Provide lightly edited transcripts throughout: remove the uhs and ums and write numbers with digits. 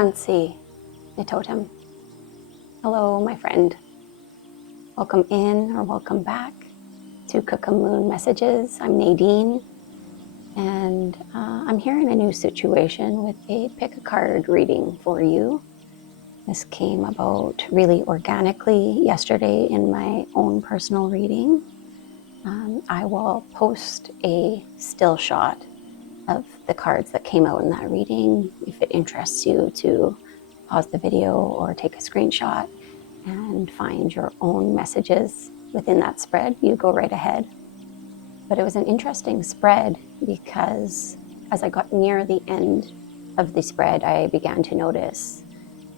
Tansi Nitotem. Hello, my friend. Welcome in or welcome back to Kôhkom Moon Messages. I'm Nadine, and I'm here in a new situation with a pick a card reading for you. This came about really organically yesterday in my own personal reading. I will post a still shot of the cards that came out in that reading if it interests you to pause the video or take a screenshot and find your own messages within that spread. You go right ahead. But it was an interesting spread because as I got near the end of the spread, I began to notice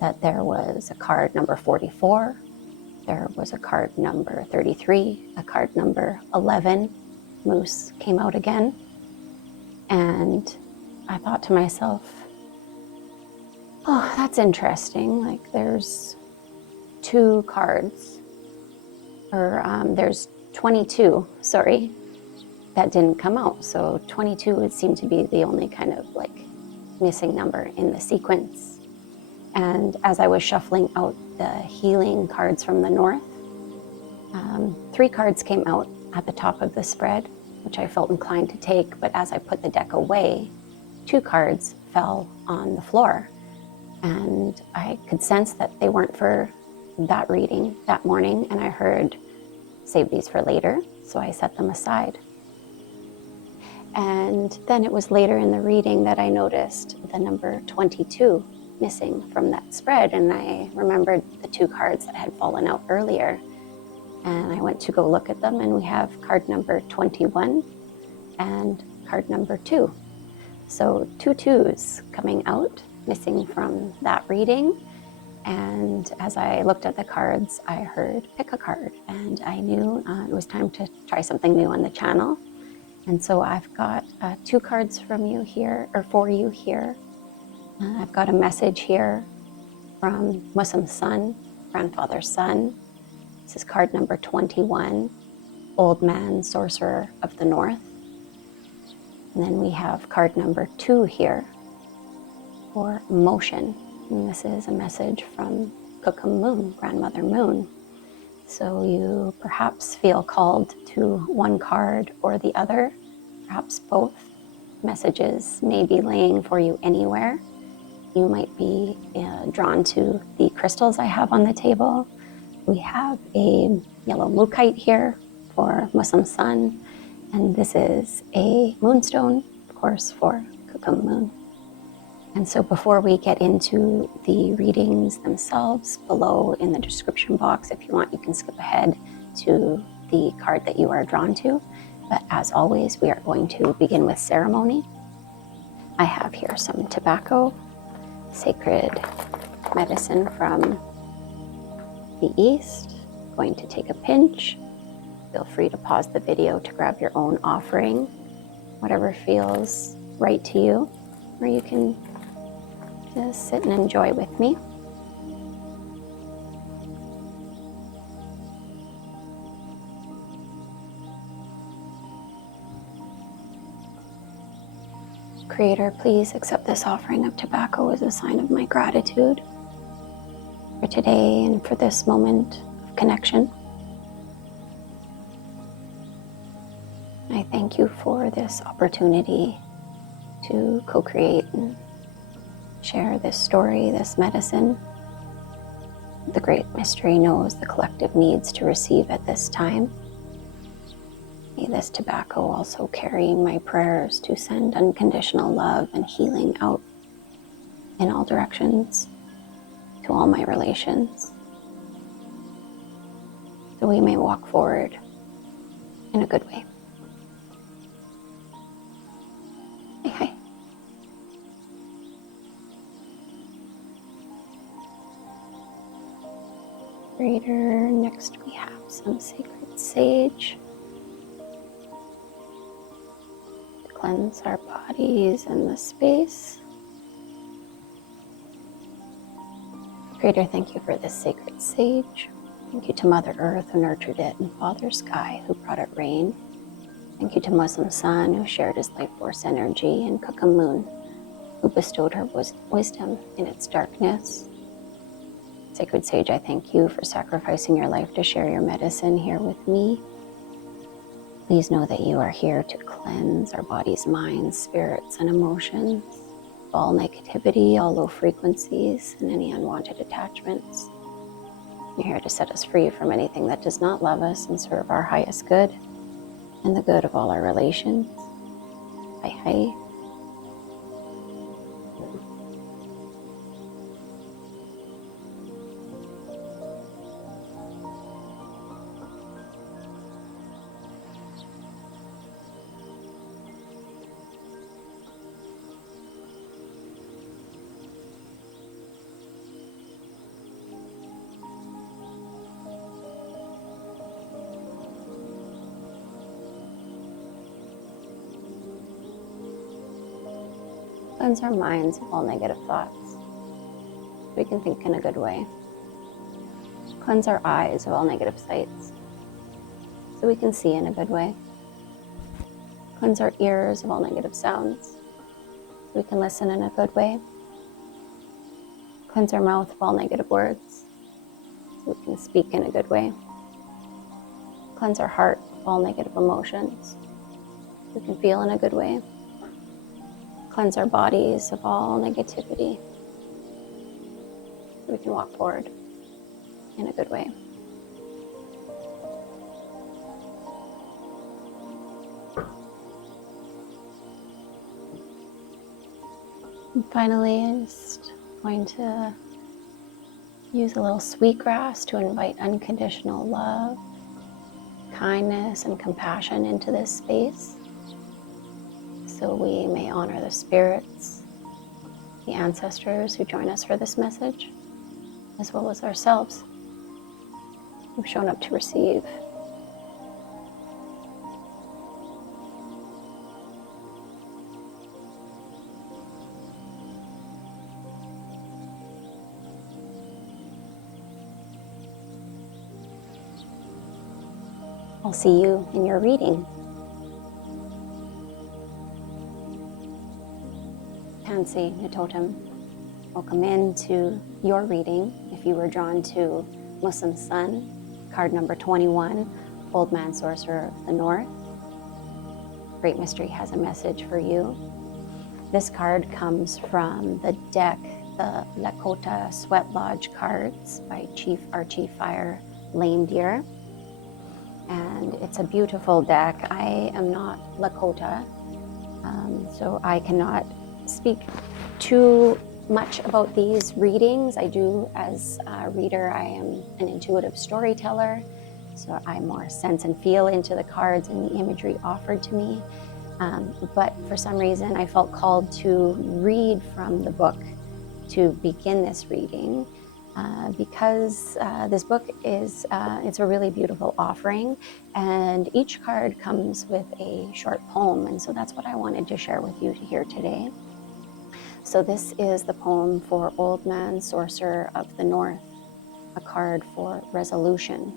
that there was a card number 44, there was a card number 33, a card number 11, Moose came out again. And I thought to myself, oh, that's interesting. Like there's two cards, or there's 22, that didn't come out. So 22 would seem to be the only kind of like missing number in the sequence. And as I was shuffling out the healing cards from the north, 3 cards came out at the top of the spread, which I felt inclined to take. But as I put the deck away, 2 cards fell on the floor. And I could sense that they weren't for that reading that morning. And I heard, save these for later. So I set them aside. And then it was later in the reading that I noticed the number 22 missing from that spread. And I remembered the 2 cards that had fallen out earlier. And I went to go look at them, and we have card number 21 and card number 2. So 2 2s coming out, missing from that reading. And as I looked at the cards, I heard pick a card, and I knew it was time to try something new on the channel. And so I've got 2 cards from you here, or for you here. I've got a message here from môsom's son, grandfather's son. This is card number 21, Old Man, Sorcerer of the North. And then we have card number 2 here for motion. And this is a message from Kôhkom Moon, Grandmother Moon. So you perhaps feel called to one card or the other, perhaps both. Messages may be laying for you anywhere. You might be drawn to the crystals I have on the table. We have a yellow mookite here for môsom's son, and this is a moonstone, of course, for Kôhkom Moon. And so before we get into the readings themselves, below in the description box, if you want, you can skip ahead to the card that you are drawn to. But as always, we are going to begin with ceremony. I have here some tobacco, sacred medicine from the East. I'm going to take a pinch. Feel free to pause the video to grab your own offering, whatever feels right to you, or you can just sit and enjoy with me. Creator, please accept this offering of tobacco as a sign of my gratitude for today and for this moment of connection. I thank you for this opportunity to co-create and share this story, this medicine. The Great Mystery knows the collective needs to receive at this time. May this tobacco also carry my prayers to send unconditional love and healing out in all directions to all my relations, so we may walk forward in a good way. Hi. Creator, next we have some sacred sage. Cleanse our bodies and the space. Creator, thank you for this sacred sage. Thank you to Mother Earth who nurtured it, and Father Sky who brought it rain. Thank you to môsom's son who shared his life force energy, and Kôhkom Moon who bestowed her wisdom in its darkness. Sacred Sage, I thank you for sacrificing your life to share your medicine here with me. Please know that you are here to cleanse our bodies, minds, spirits, and emotions, all negativity, all low frequencies, and any unwanted attachments. You're here to set us free from anything that does not love us and serve our highest good and the good of all our relations. Hi, hi. Cleanse our minds of all negative thoughts so we can think in a good way. Cleanse our eyes of all negative sights so we can see in a good way. Cleanse our ears of all negative sounds so we can listen in a good way. Cleanse our mouth of all negative words so we can speak in a good way. Cleanse our heart of all negative emotions so we can feel in a good way. Cleanse our bodies of all negativity so we can walk forward in a good way. And finally, I'm just going to use a little sweetgrass to invite unconditional love, kindness, and compassion into this space, so we may honor the spirits, the ancestors who join us for this message, as well as ourselves who've shown up to receive. I'll see you in your reading. Pansy, Nitotem, welcome into your reading. If you were drawn to Môsom Sun, card number 21, Old Man Sorcerer of the North, Great Mystery has a message for you. This card comes from the deck, the Lakota Sweat Lodge cards by Chief Archie Fire Lame Deer. And it's a beautiful deck. I am not Lakota, so I cannot speak too much about these readings. I do, as a reader, I am an intuitive storyteller, so I more sense and feel into the cards and the imagery offered to me. But for some reason, I felt called to read from the book to begin this reading. Because this book is, it's a really beautiful offering, and each card comes with a short poem, and so that's what I wanted to share with you here today. So this is the poem for Old Man Sorcerer of the North, a card for resolution.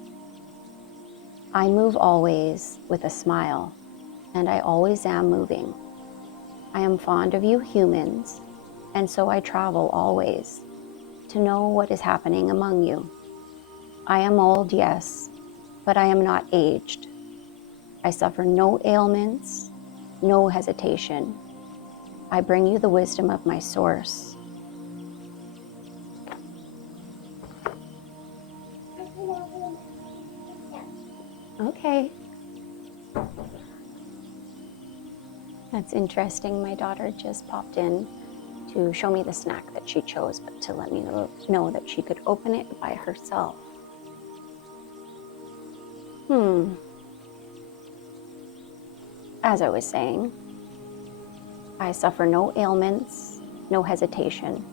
I move always with a smile, and I always am moving. I am fond of you humans, and so I travel always to know what is happening among you. I am old, yes, but I am not aged. I suffer no ailments, no hesitation. I bring you the wisdom of my source. Okay. That's interesting. My daughter just popped in to show me the snack that she chose, but to let me know that she could open it by herself. As I was saying, I suffer no ailments, no hesitation.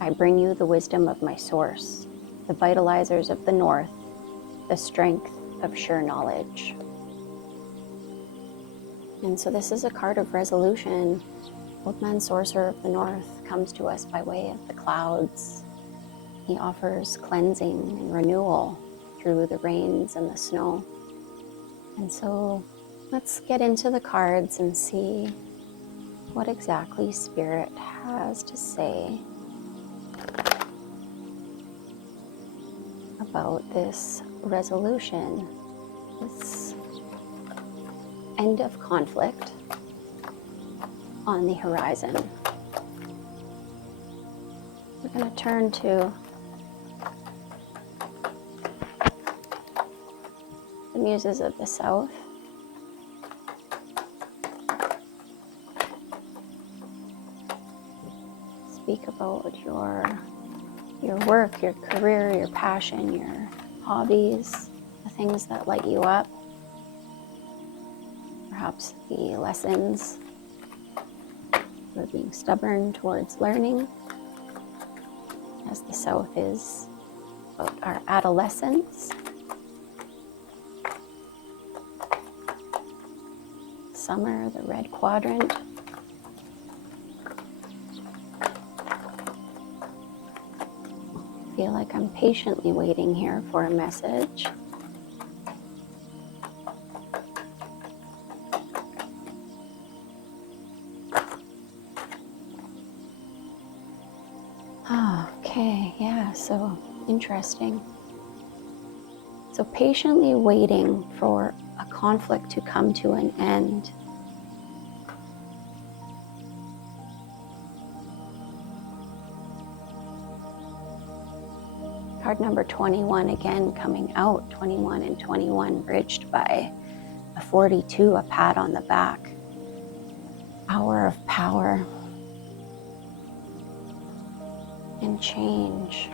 I bring you the wisdom of my source, the vitalizers of the North, the strength of sure knowledge. And so this is a card of resolution. Old Man Sorcerer of the North comes to us by way of the clouds. He offers cleansing and renewal through the rains and the snow. And so let's get into the cards and see what exactly Spirit has to say about this resolution, this end of conflict on the horizon. We're going to turn to the Muses of the South. Speak about your work, your career, your passion, your hobbies, the things that light you up. Perhaps the lessons for being stubborn towards learning, as the South is about our adolescence. Summer, the red quadrant. I feel like I'm patiently waiting here for a message. Okay, yeah, so interesting. So patiently waiting for a conflict to come to an end. Card number 21 again coming out, 21 and 21 bridged by a 42, a pat on the back. Hour of power and change.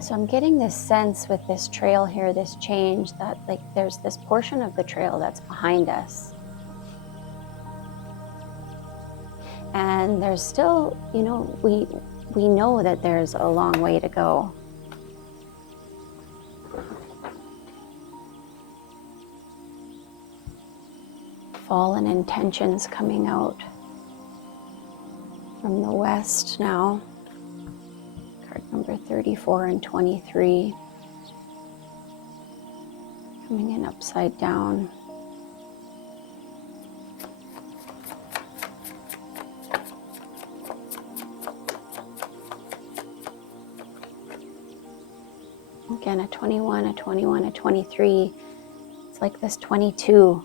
So I'm getting this sense with this trail here, this change, that like there's this portion of the trail that's behind us. And there's still, we know that there's a long way to go. Fallen intentions coming out from the west now. Card number 34 and 23. Coming in upside down. Again, a 21, a 21, a 23. It's like this 22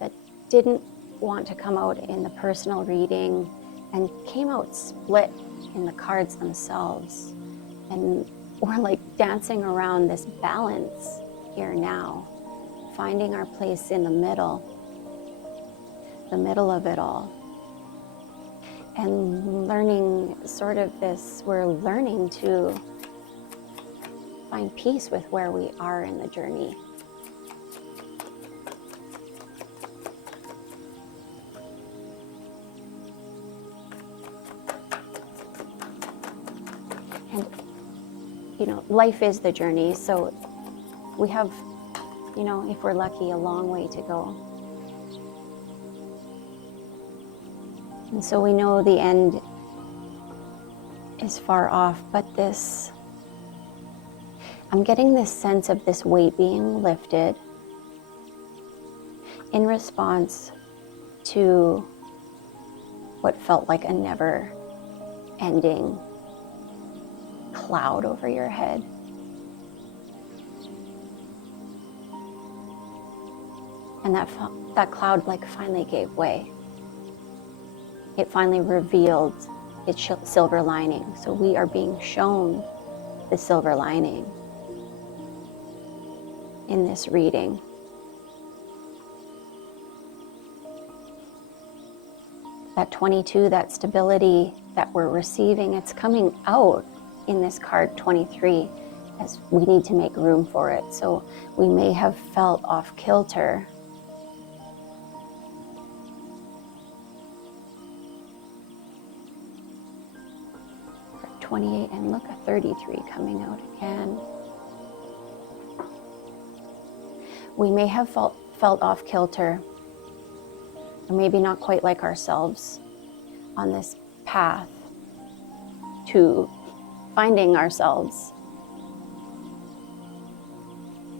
that didn't want to come out in the personal reading and came out split in the cards themselves. And we're like dancing around this balance here now, finding our place in the middle of it all. And learning sort of this, we're learning to find peace with where we are in the journey. And, life is the journey, so we have, if we're lucky, a long way to go. And so we know the end is far off, but I'm getting this sense of this weight being lifted in response to what felt like a never-ending cloud over your head. And that cloud finally gave way. It finally revealed its silver lining. So we are being shown the silver lining in this reading. That 22, that stability that we're receiving, it's coming out in this card 23 as we need to make room for it. So we may have felt off kilter. Card 28, and look, a 33 coming out again. we may have felt off kilter, or maybe not quite like ourselves on this path to finding ourselves,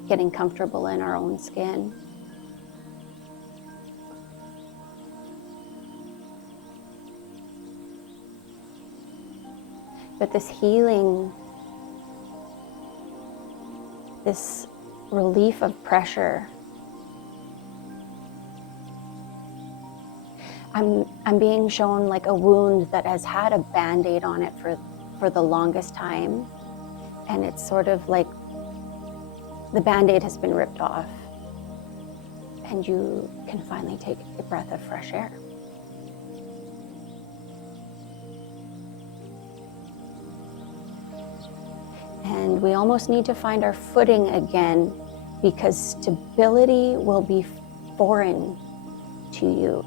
getting comfortable in our own skin. But this healing, this relief of pressure, I'm being shown like a wound that has had a Band-Aid on it for the longest time. And it's sort of like the Band-Aid has been ripped off and you can finally take a breath of fresh air. And we almost need to find our footing again, because stability will be foreign to you,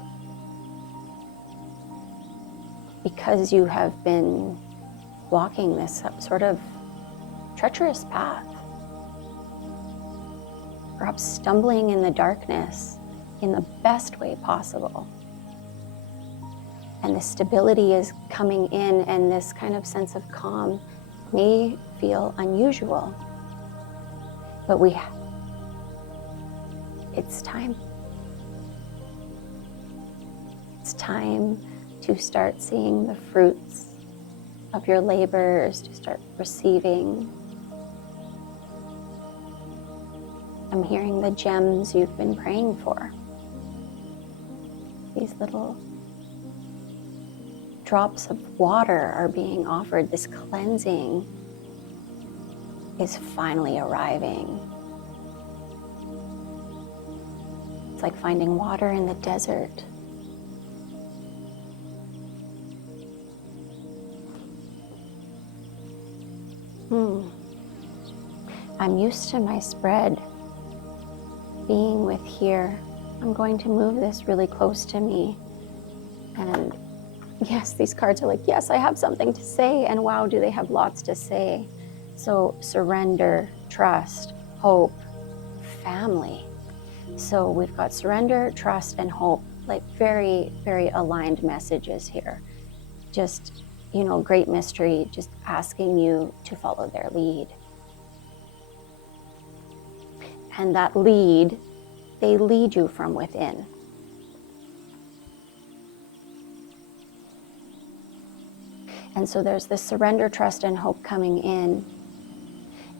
because you have been walking this sort of treacherous path, perhaps stumbling in the darkness in the best way possible. And the stability is coming in, and this kind of sense of calm may feel unusual, but it's time. It's time to start seeing the fruits of your labors, to start receiving. I'm hearing the gems you've been praying for. These little drops of water are being offered. This cleansing is finally arriving. It's like finding water in the desert. I'm used to my spread being with here. I'm going to move this really close to me. And yes, these cards are like, yes, I have something to say. And wow, do they have lots to say. So surrender, trust, hope, family. So we've got surrender, trust, and hope, like very, very aligned messages here. Just, great mystery, just asking you to follow their lead. And that lead, they lead you from within. And so there's this surrender, trust, and hope coming in.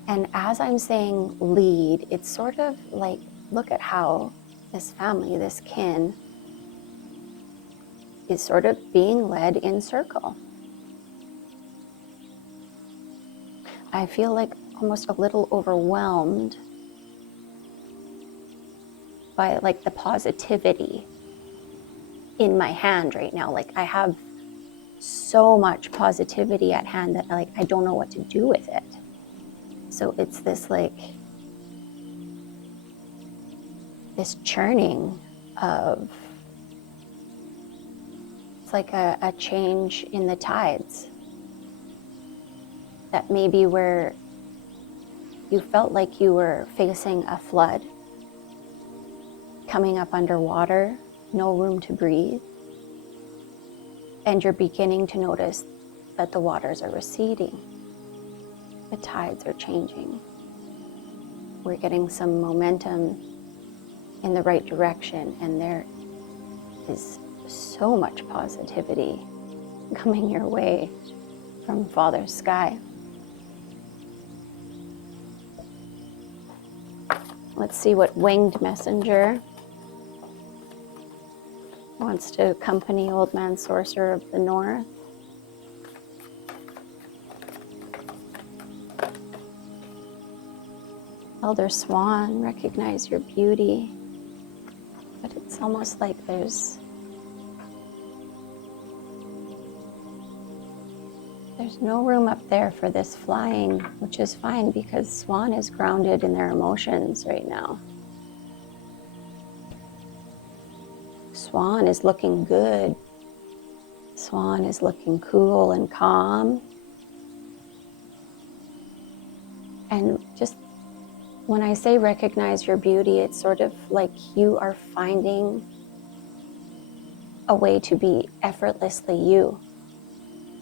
And as I'm saying lead, it's sort of like, look at how this family, this kin, is sort of being led in circle. I feel like almost a little overwhelmed by like the positivity in my hand right now. Like I have so much positivity at hand that like I don't know what to do with it. So it's this like this churning of, it's like a change in the tides, that maybe where you felt like you were facing a flood, coming up underwater, no room to breathe. And you're beginning to notice that the waters are receding. The tides are changing. We're getting some momentum in the right direction, and there is so much positivity coming your way from Father Sky. Let's see what winged messenger wants to accompany Old Man Sorcerer of the North. Elder Swan, recognize your beauty. But it's almost like there's no room up there for this flying, which is fine because Swan is grounded in their emotions right now. Swan is looking good. Swan is looking cool and calm. And just when I say recognize your beauty, it's sort of like you are finding a way to be effortlessly you.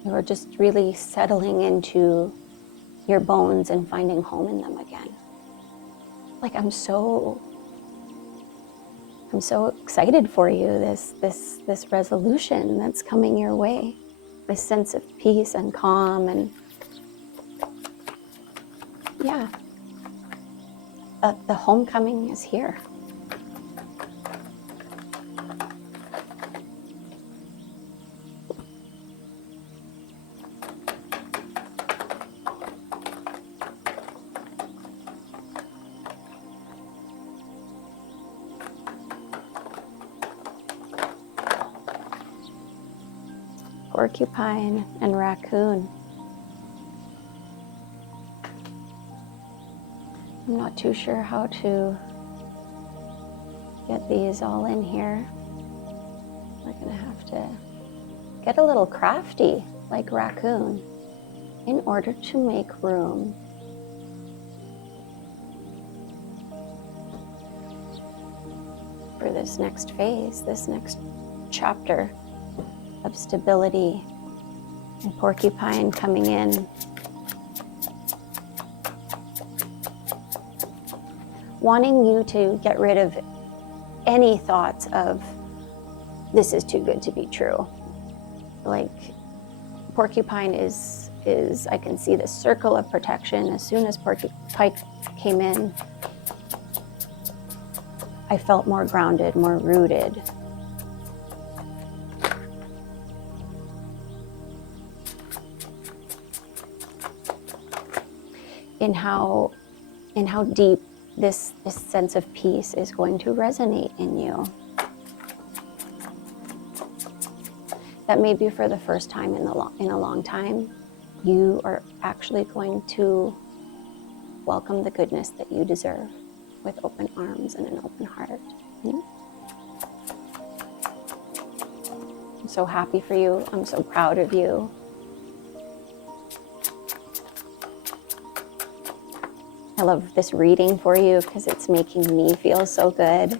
You are just really settling into your bones and finding home in them again. Like I'm so excited for you, this resolution that's coming your way, this sense of peace and calm, and yeah, the homecoming is here. Porcupine and raccoon. I'm not too sure how to get these all in here. We're gonna have to get a little crafty like raccoon in order to make room for this next phase, this next chapter of stability. And porcupine coming in, wanting you to get rid of any thoughts of this is too good to be true. Like porcupine is I can see this circle of protection. As soon as porcupine came in, I felt more grounded, more rooted. In how deep this sense of peace is going to resonate in you. That maybe for the first time in a long time, you are actually going to welcome the goodness that you deserve with open arms and an open heart. I'm so happy for you. I'm so proud of you. I love this reading for you because it's making me feel so good.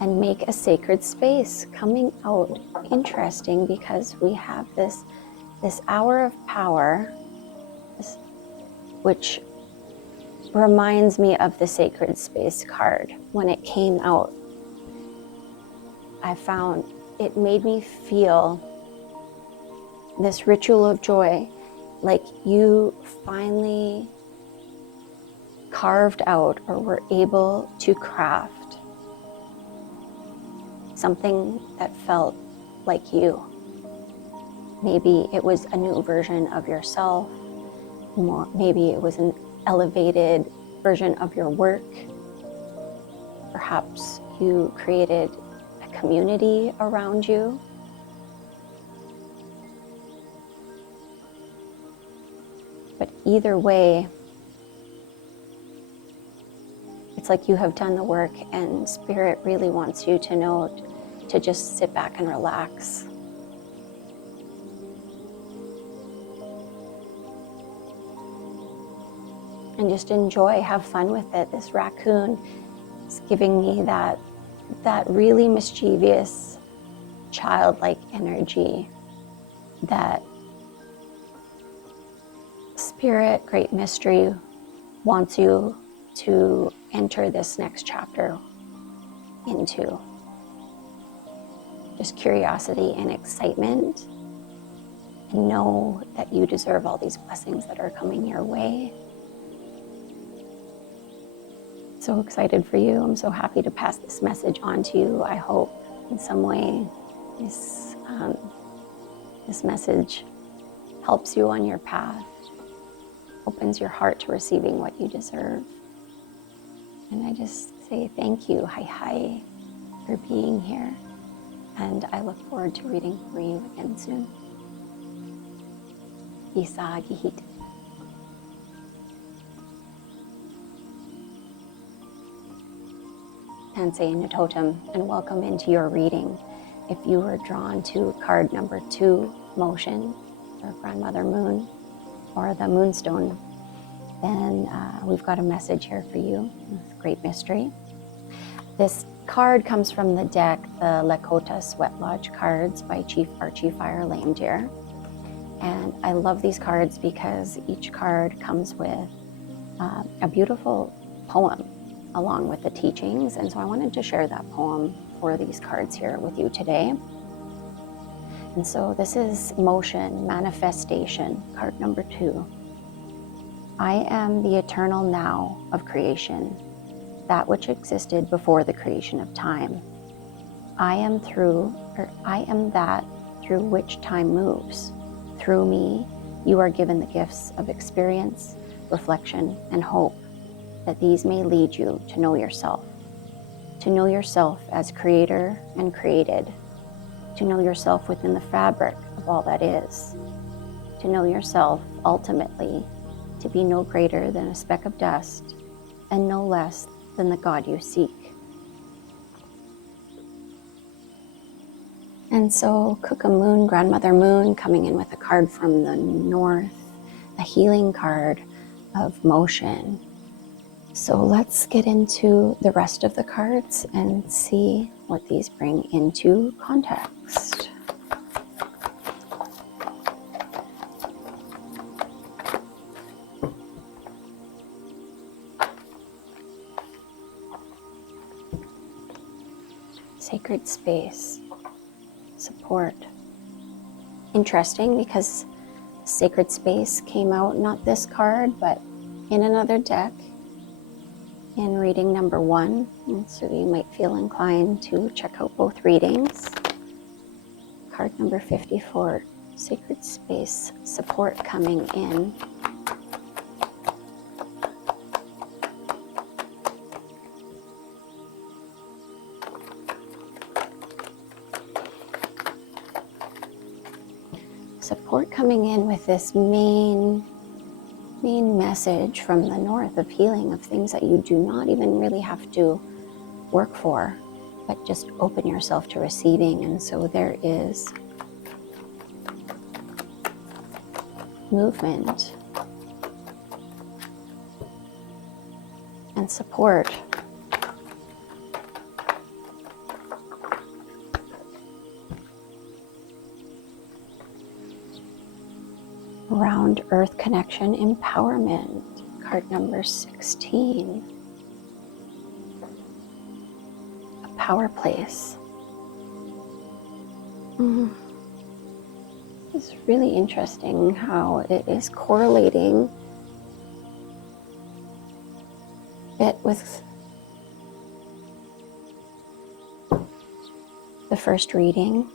And make a sacred space coming out. Interesting, because we have this hour of power, which reminds me of the sacred space card. When it came out, I found it made me feel this ritual of joy. Like you finally carved out or were able to craft something that felt like you. Maybe it was a new version of yourself, maybe it was an elevated version of your work. Perhaps you created a community around you. But either way, it's like you have done the work, and Spirit really wants you to know to just sit back and relax. And just enjoy, have fun with it. This raccoon is giving me that really mischievous, childlike energy that Spirit, Great Mystery, wants you to enter this next chapter into. Just curiosity and excitement. And know that you deserve all these blessings that are coming your way. So excited for you. I'm so happy to pass this message on to you. I hope in some way this message helps you on your path. Opens your heart to receiving what you deserve. And I just say thank you, hi, for being here. And I look forward to reading for you again soon. Isa gihit. Tansei Natotem, and welcome into your reading. If you were drawn to card number 2, Motion, or Grandmother Moon, or the moonstone, then we've got a message here for you. Great mystery. This card comes from the deck, the Lakota Sweat Lodge cards by Chief Archie Fire Lame Deer. And I love these cards because each card comes with a beautiful poem along with the teachings. And so I wanted to share that poem for these cards here with you today. And so this is Motion, Manifestation, card number 2. I am the eternal now of creation, that which existed before the creation of time. I am that through which time moves. Through me, you are given the gifts of experience, reflection, and hope, that these may lead you to know yourself as creator and created, to know yourself within the fabric of all that is, to know yourself ultimately to be no greater than a speck of dust and no less than the God you seek. And so kôhkom Moon, Grandmother Moon, coming in with a card from the north, a healing card of motion. So let's get into the rest of the cards and see what these bring into context. Sacred space, support. Interesting because sacred space came out, not this card, but in another deck in reading number 1. And so you might feel inclined to check out both readings. Card number 54, sacred space, support coming in. Support coming in with this main message from the north of healing, of things that you do not even really have to work for, but just open yourself to receiving. And so there is movement and support. Round earth connection, empowerment, card number 16. A power place. It's really interesting how it is correlating it with the first reading.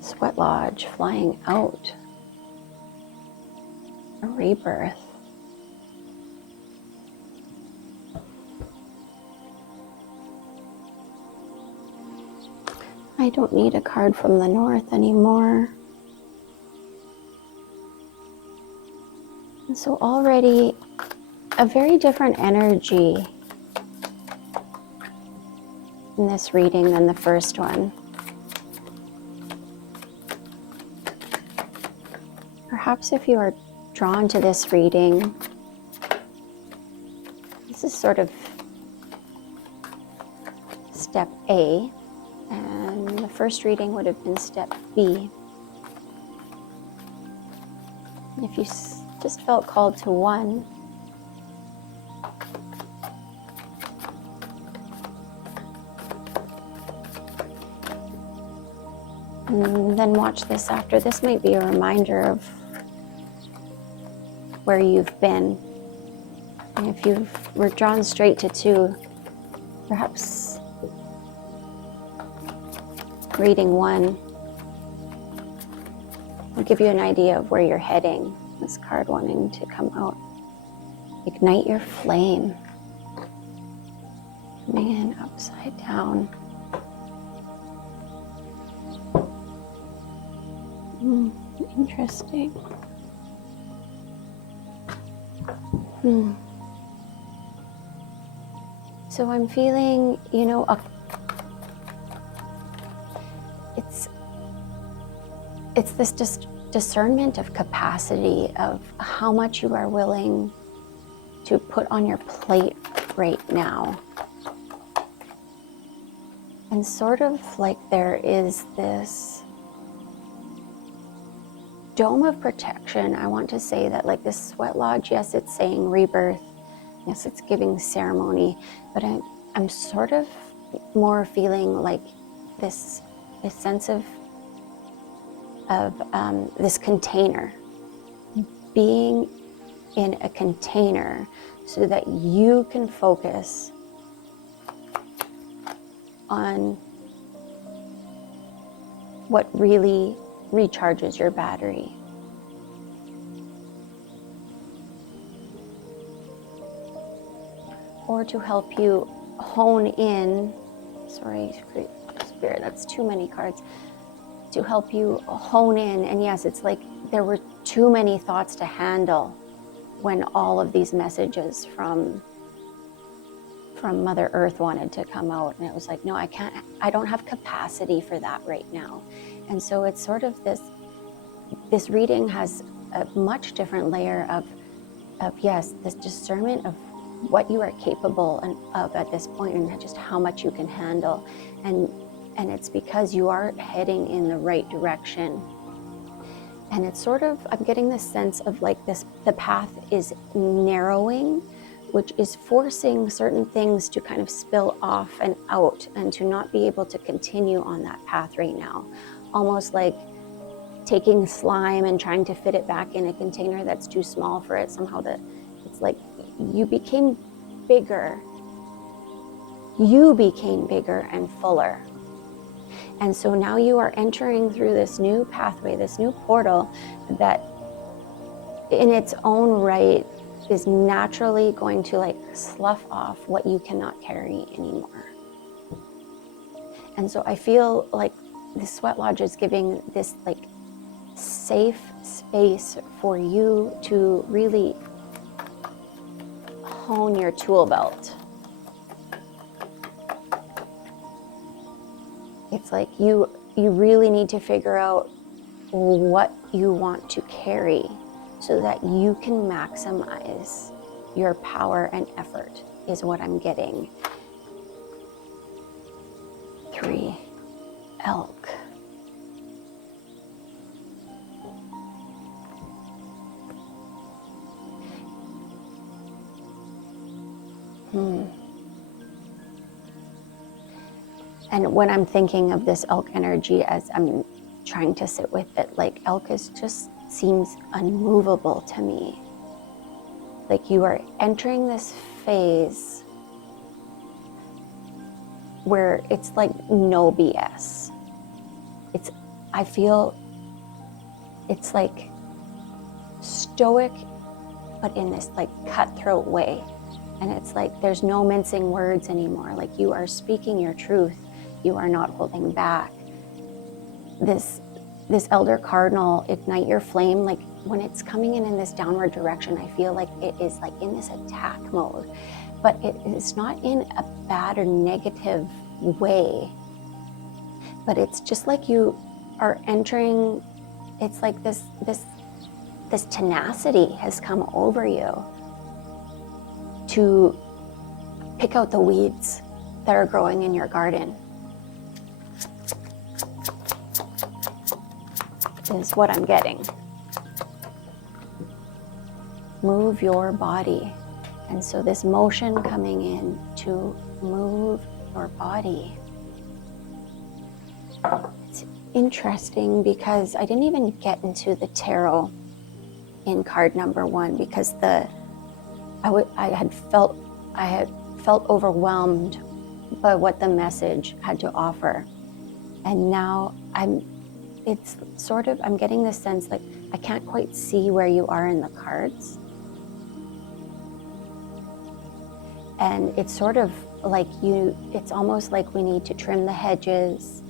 Sweat Lodge, flying out, a rebirth. I don't need a card from the north anymore. And so already a very different energy in this reading than the first one. Perhaps if you are drawn to this reading, this is sort of step A, and the first reading would have been step B. And if you just felt called to one, and then watch this after. This might be a reminder of where you've been. And if you were drawn straight to 2, perhaps reading 1 will give you an idea of where you're heading. This card wanting to come out. Ignite your flame. Coming in upside down. Interesting. So I'm feeling, it's this discernment of capacity of how much you are willing to put on your plate right now. And sort of like there is this dome of protection. I want to say that like this sweat lodge, yes, it's saying rebirth. Yes, it's giving ceremony, but I'm sort of more feeling like this sense of this container, being in a container so that you can focus on what really recharges your battery. Or to help you hone in, sorry, Spirit, that's too many cards, to help you hone in. And yes, it's like there were too many thoughts to handle when all of these messages from Mother Earth wanted to come out. And it was like, no, I don't have capacity for that right now. And so it's sort of this reading has a much different layer of yes, this discernment of what you are capable of at this point and just how much you can handle. And it's because you are heading in the right direction. And it's sort of, I'm getting this sense of like the path is narrowing, which is forcing certain things to kind of spill off and out and to not be able to continue on that path right now. Almost like taking slime and trying to fit it back in a container that's too small for it. Somehow it's like you became bigger. You became bigger and fuller. And so now you are entering through this new pathway, this new portal that in its own right is naturally going to like slough off what you cannot carry anymore. And so I feel like the sweat lodge is giving this like safe space for you to really hone your tool belt. It's like you really need to figure out what you want to carry so that you can maximize your power and effort is what I'm getting. 3, elk. And when I'm thinking of this elk energy as I'm trying to sit with it, like elk just seems unmovable to me. Like you are entering this phase where it's like no BS. I feel it's like stoic, but in this like cutthroat way. And it's like there's no mincing words anymore. Like you are speaking your truth. You are not holding back. This elder cardinal, ignite your flame, like when it's coming in this downward direction, I feel like it is like in this attack mode, but it is not in a bad or negative way, but it's just like you are entering, it's like this tenacity has come over you to pick out the weeds that are growing in your garden. Is what I'm getting. Move your body. And so this motion coming in to move your body. It's interesting because I didn't even get into the tarot in card number 1 because I had felt overwhelmed by what the message had to offer. And now I'm getting this sense like I can't quite see where you are in the cards. And it's sort of like it's almost like we need to trim the hedges,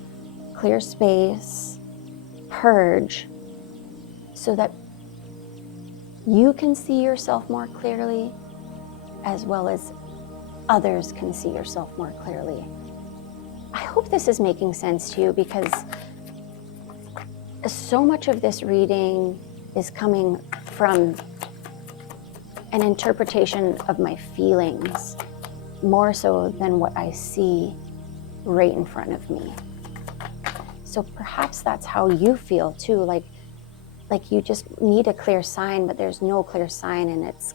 clear space, purge, so that you can see yourself more clearly, as well as others can see yourself more clearly. I hope this is making sense to you, because so much of this reading is coming from an interpretation of my feelings, more so than what I see right in front of me. So perhaps that's how you feel too, like you just need a clear sign, but there's no clear sign, and it's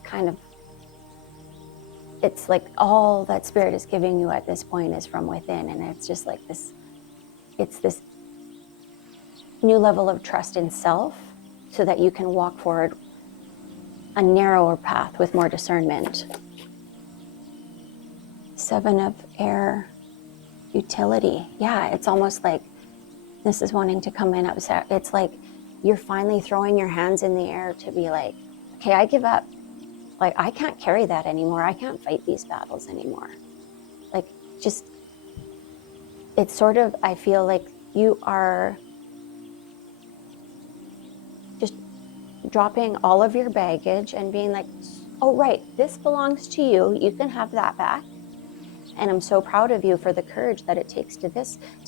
like all that Spirit is giving you at this point is from within, and it's just like this, it's this new level of trust in self so that you can walk forward a narrower path with more discernment. 7 of Air, utility. Yeah, it's almost like this is wanting to come in upset. It's like you're finally throwing your hands in the air to be like, okay, I give up. Like, I can't carry that anymore. I can't fight these battles anymore. Like, just, it's sort of, I feel like you are just dropping all of your baggage and being like, oh, right, this belongs to you. You can have that back. And I'm so proud of you for the courage that it takes to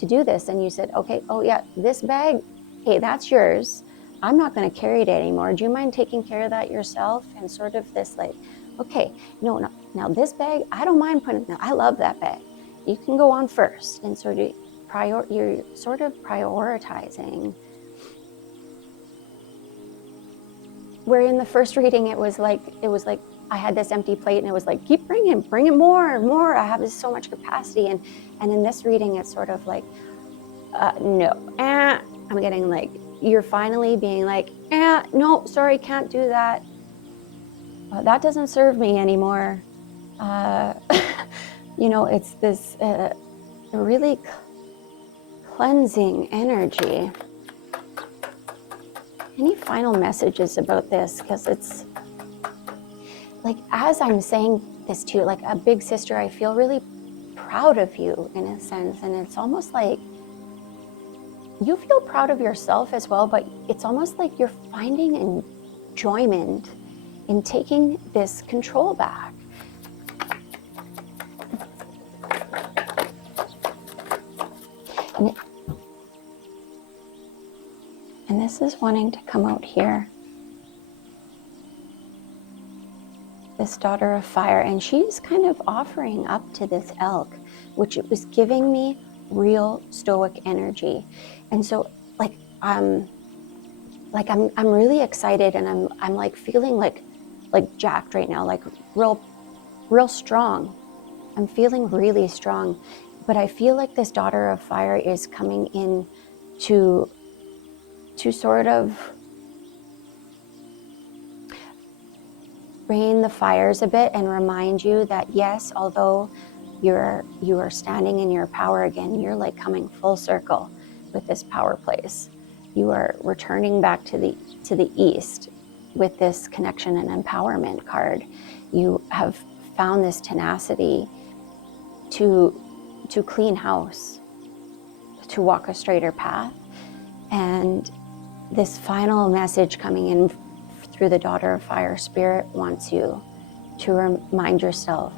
do this. And you said, okay, oh yeah, this bag, hey, that's yours. I'm not going to carry it anymore. Do you mind taking care of that yourself? And sort of this like, okay, no, now this bag, I don't mind putting, I love that bag. You can go on first. And sort of you're sort of prioritizing. Where in the first reading, it was like, I had this empty plate and it was like, keep bringing more and more. I have so much capacity. And in this reading, it's sort of like, no, I'm getting like, you're finally being like, no, sorry, can't do that. That doesn't serve me anymore. It's this really cleansing energy. Any final messages about this? Because it's like, as I'm saying this to you, like a big sister, I feel really proud of you in a sense. And it's almost like you feel proud of yourself as well, but it's almost like you're finding enjoyment in taking this control back. And this is wanting to come out here. This daughter of fire, and she's kind of offering up to this elk, which it was giving me real stoic energy. And so I'm really excited, and I'm like feeling like jacked right now, like real strong. I'm feeling really strong, but I feel like this daughter of fire is coming in to sort of rein the fires a bit and remind you that yes, although you are standing in your power again, you're like coming full circle with this power place. You are returning back to the east with this connection and empowerment card. You have found this tenacity to clean house, to walk a straighter path. And this final message coming in through the daughter of fire, Spirit wants you to remind yourself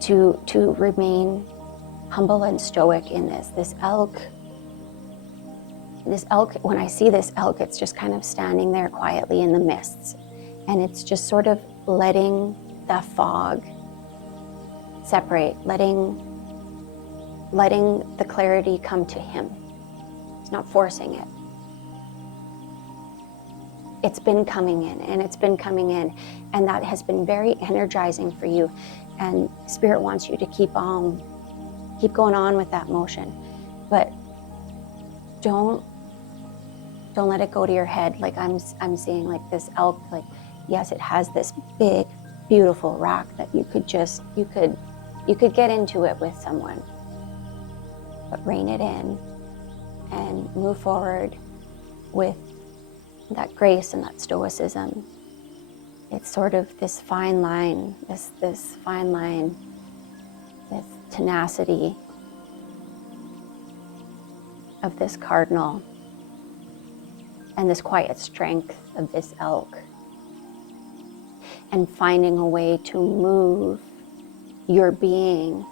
to remain humble and stoic in this elk, when I see this elk, it's just kind of standing there quietly in the mists, and it's just sort of letting the fog separate, letting the clarity come to him. It's not forcing it. It's been coming in, and it's been coming in, and that has been very energizing for you. And Spirit wants you to keep going on with that motion, but don't let it go to your head. Like I'm seeing like this elk, like, yes, it has this big, beautiful rock that you could get into it with someone, but rein it in and move forward with that grace and that stoicism. It's sort of this fine line, this tenacity of this cardinal and this quiet strength of this elk, and finding a way to move your being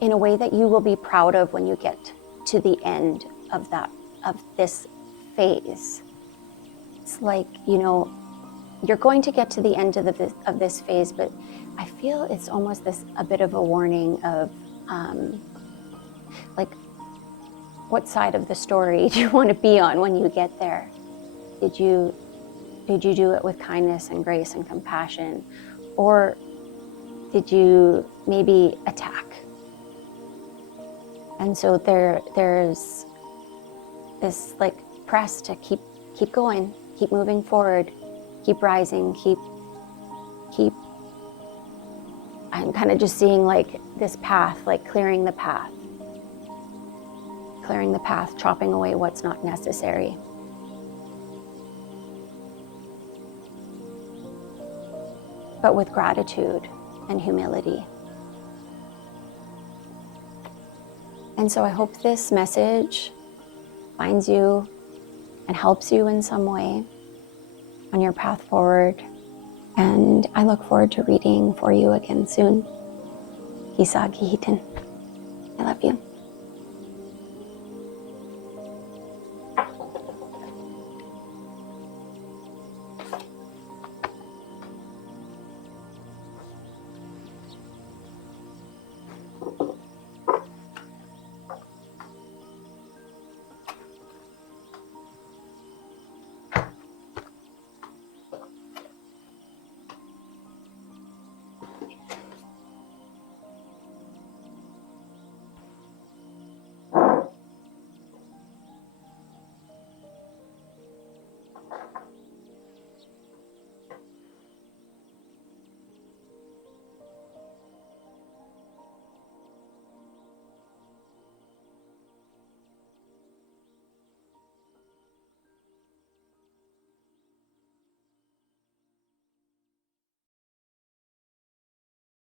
in a way that you will be proud of when you get to the end of this phase. It's like, you know, you're going to get to the end of this phase, but I feel it's almost a bit of a warning of like, what side of the story do you want to be on when you get there? Did you do it with kindness and grace and compassion, or did you maybe attack? And so there's this like press to keep going, keep moving forward, keep rising, keep. I'm kind of just seeing like this path, like clearing the path, chopping away what's not necessary. But with gratitude and humility. And so I hope this message finds you and helps you in some way on your path forward. And I look forward to reading for you again soon. Isa gihitin. I love you.